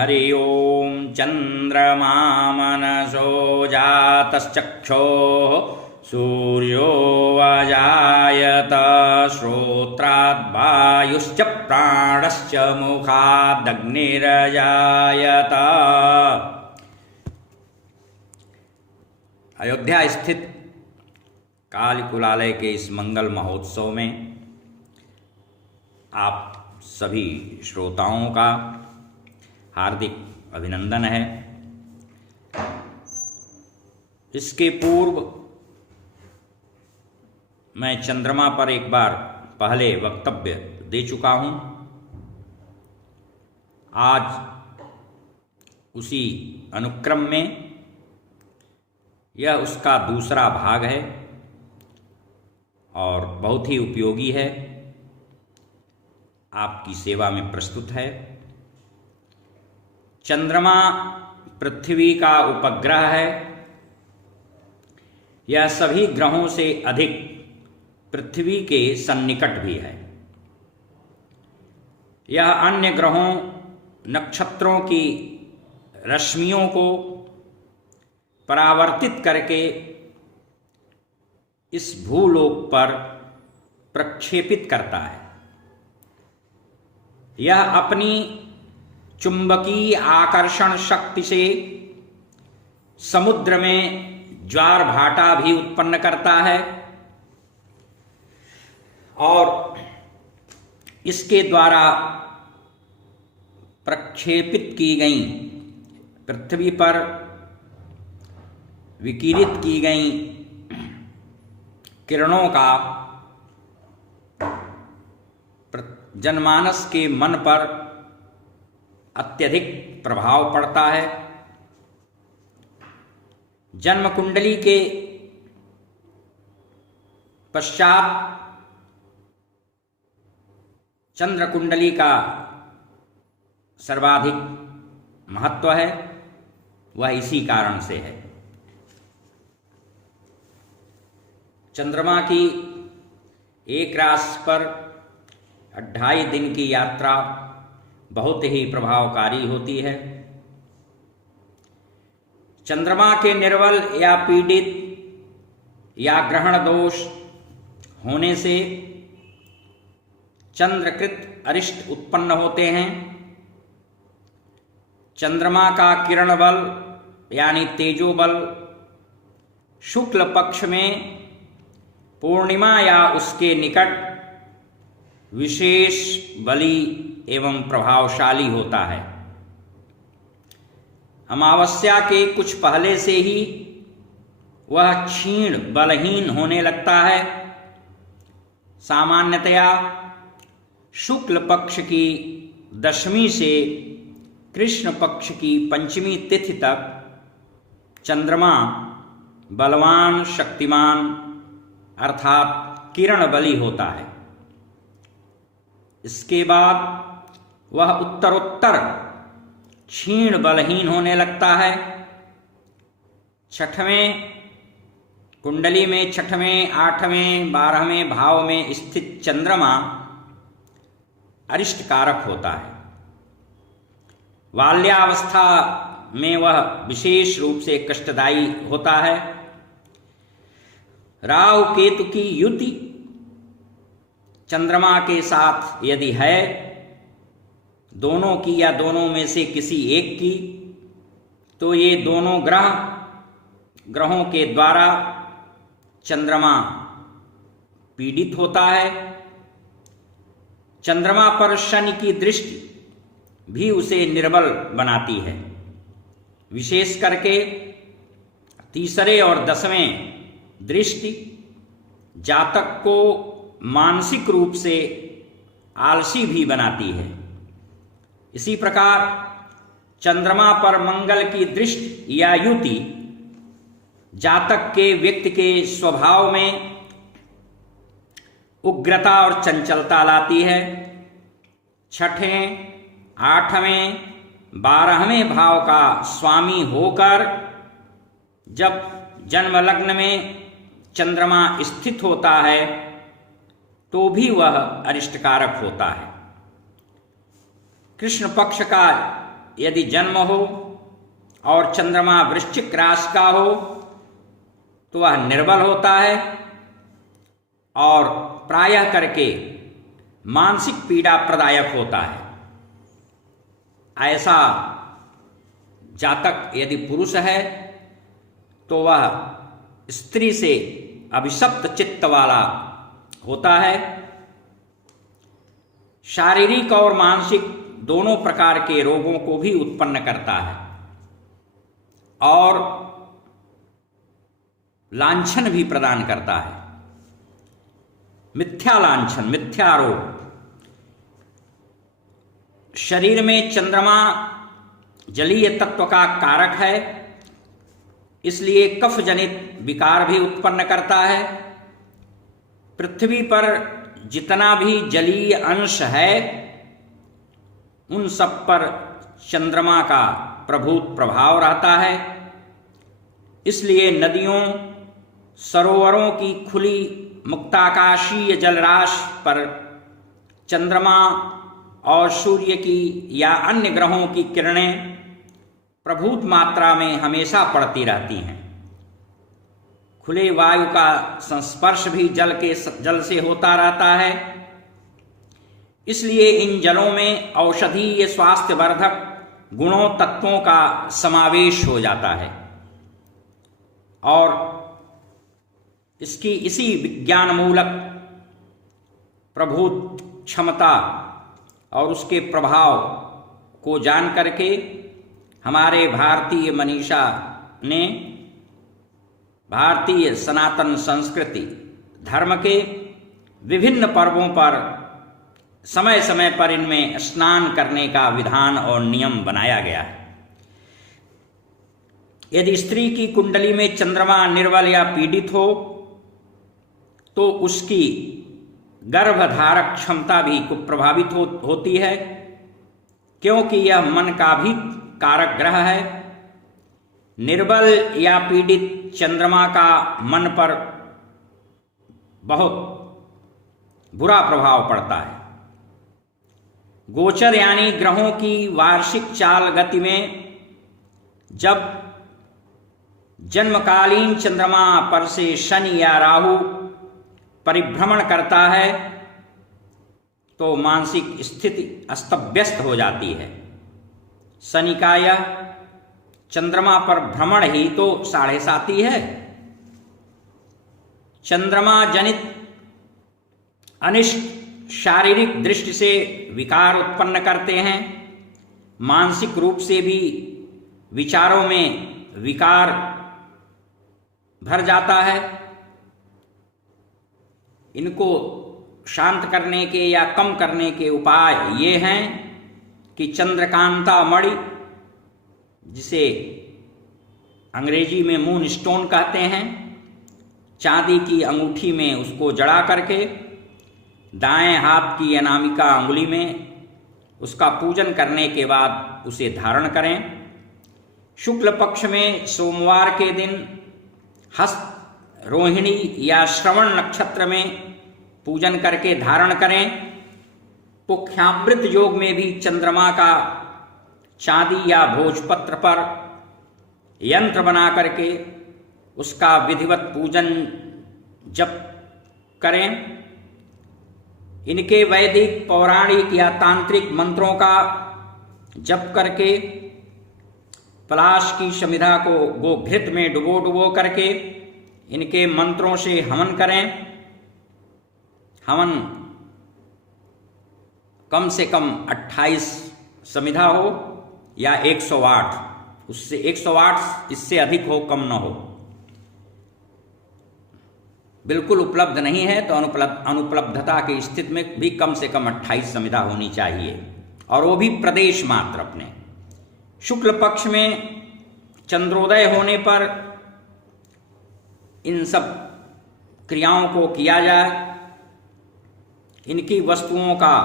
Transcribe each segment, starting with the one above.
हरि ओं चंद्रमा मनसो जातश्चक्षोः सूर्यो अजायत श्रोत्रात् वायुश्च प्राणश्च मुखादग्निरजायत। अयोध्या स्थित काली कुलालय के इस मंगल महोत्सव में आप सभी श्रोताओं का हार्दिक अभिनंदन है। इसके पूर्व मैं चंद्रमा पर एक बार पहले वक्तव्य दे चुका हूं। आज उसी अनुक्रम में यह उसका दूसरा भाग है और बहुत ही उपयोगी है, आपकी सेवा में प्रस्तुत है। चंद्रमा पृथ्वी का उपग्रह है। यह सभी ग्रहों से अधिक पृथ्वी के सन्निकट भी है। यह अन्य ग्रहों नक्षत्रों की रश्मियों को परावर्तित करके इस भूलोक पर प्रक्षेपित करता है। यह अपनी चुंबकीय आकर्षण शक्ति से समुद्र में ज्वार भाटा भी उत्पन्न करता है और इसके द्वारा प्रक्षेपित की गई पृथ्वी पर विकिरित की गई किरणों का जनमानस के मन पर अत्यधिक प्रभाव पड़ता है। जन्म कुंडली के पश्चात चंद्र कुंडली का सर्वाधिक महत्व है, वह इसी कारण से है। चंद्रमा की एक राशि पर 28 दिन की यात्रा बहुत ही प्रभावकारी होती है। चंद्रमा के निर्बल या पीड़ित या ग्रहण दोष होने से चंद्रकृत अरिष्ट उत्पन्न होते हैं। चंद्रमा का किरण बल यानी तेजो बल शुक्ल पक्ष में पूर्णिमा या उसके निकट विशेष बली एवं प्रभावशाली होता है। अमावस्या के कुछ पहले से ही वह क्षीण बलहीन होने लगता है। सामान्यतया शुक्ल पक्ष की दशमी से कृष्ण पक्ष की पंचमी तिथि तक चंद्रमा बलवान शक्तिमान अर्थात किरण बली होता है। इसके बाद वह उत्तरोत्तर क्षीण बलहीन होने लगता है। छठवें कुंडली में छठवें, आठवें, 12वें भाव में स्थित चंद्रमा अरिष्ट कारक होता है। बाल्यावस्था में वह विशेष रूप से कष्टदायी होता है। राहु केतु की युति चंद्रमा के साथ यदि है, दोनों की या दोनों में से किसी एक की, तो ये दोनों ग्रहों के द्वारा चंद्रमा पीड़ित होता है। चंद्रमा पर शनि की दृष्टि भी उसे निर्बल बनाती है। विशेष करके तीसरे और 10वें दृष्टि जातक को मानसिक रूप से आलसी भी बनाती है। इसी प्रकार चंद्रमा पर मंगल की दृष्टि या युति जातक के व्यक्ति के स्वभाव में उग्रता और चंचलता लाती है। छठें, 8वें, 12वें भाव का स्वामी होकर जब जन्म लग्न में चंद्रमा स्थित होता है तो भी वह अरिष्टकारक होता है। कृष्ण पक्ष का यदि जन्म हो और चंद्रमा वृश्चिक राशि का हो तो वह निर्बल होता है और प्रायः करके मानसिक पीड़ा प्रदायक होता है। ऐसा जातक यदि पुरुष है तो वह स्त्री से अभिशप्त चित्त वाला होता है। शारीरिक और मानसिक दोनों प्रकार के रोगों को भी उत्पन्न करता है और लांछन भी प्रदान करता है। मिथ्या लांछन, मिथ्या रोग। शरीर में चंद्रमा जलीय तत्व का कारक है, इसलिए कफ जनित विकार भी उत्पन्न करता है। पृथ्वी पर जितना भी जलीय अंश है उन सब पर चंद्रमा का प्रभुत प्रभाव रहता है। इसलिए नदियों, सरोवरों की खुली मुक्ताकाशीय जलराशि पर चंद्रमा और सूर्य की या अन्य ग्रहों की किरणें प्रभुत मात्रा में हमेशा पड़ती रहती हैं। खुले वायु का संस्पर्श भी जल से होता रहता है। इसलिए इन जलों में औषधीय स्वास्थ्यवर्धक गुणों तत्वों का समावेश हो जाता है और इसकी इसी विज्ञान मूलक प्रभुत क्षमता और उसके प्रभाव को जान करके हमारे भारतीय मनीषा ने भारतीय सनातन संस्कृति धर्म के विभिन्न पर्वों पर समय समय पर इनमें स्नान करने का विधान और नियम बनाया गया है। यदि स्त्री की कुंडली में चंद्रमा निर्बल या पीड़ित हो तो उसकी गर्भधारक क्षमता भी कुप्रभावित होती है, क्योंकि यह मन का भी कारक ग्रह है। निर्बल या पीड़ित चंद्रमा का मन पर बहुत बुरा प्रभाव पड़ता है। गोचर यानी ग्रहों की वार्षिक चाल गति में जब जन्मकालीन चंद्रमा पर से शनि या राहु परिभ्रमण करता है तो मानसिक स्थिति अस्तव्यस्त हो जाती है। शनि का यह चंद्रमा पर भ्रमण ही तो 7.5 है। चंद्रमा जनित अनिष्ट शारीरिक दृष्टि से विकार उत्पन्न करते हैं। मानसिक रूप से भी विचारों में विकार भर जाता है। इनको शांत करने के या कम करने के उपाय ये हैं कि चंद्रकांता मणि, जिसे अंग्रेजी में मून स्टोन कहते हैं, चांदी की अंगूठी में उसको जड़ा करके दाएं हाथ की अनामिका अंगुली में उसका पूजन करने के बाद उसे धारण करें। शुक्ल पक्ष में सोमवार के दिन हस्त, रोहिणी या श्रवण नक्षत्र में पूजन करके धारण करें। पुख्यामृत योग में भी चंद्रमा का चांदी या भोजपत्र पर यंत्र बना करके उसका विधिवत पूजन जप करें। इनके वैदिक, पौराणिक या तांत्रिक मंत्रों का जप करके पलाश की समिधा को गोघृत में डुबो करके इनके मंत्रों से हवन करें। हवन कम से कम 28 समिधा हो या 108, उससे 108 इससे अधिक हो, कम न हो। बिल्कुल उपलब्ध नहीं है तो अनुपलब्धता की स्थिति में भी कम से कम 28 समिधा होनी चाहिए, और वो भी प्रदेश मात्र अपने। शुक्ल पक्ष में चंद्रोदय होने पर इन सब क्रियाओं को किया जाए। इनकी वस्तुओं का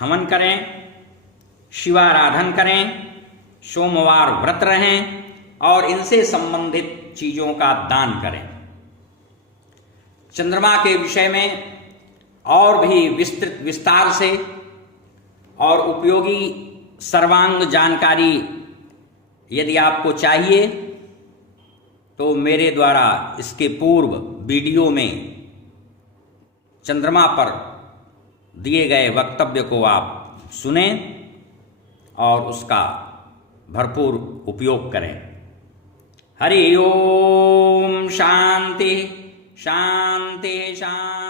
हवन करें, शिवाराधन करें, सोमवार व्रत रहें और इनसे संबंधित चीजों का दान करें। चंद्रमा के विषय में और भी विस्तार से और उपयोगी सर्वांग जानकारी यदि आपको चाहिए तो मेरे द्वारा इसके पूर्व वीडियो में चंद्रमा पर दिए गए वक्तव्य को आप सुनें और उसका भरपूर उपयोग करें। हरि ओम। शांति शांति शांति।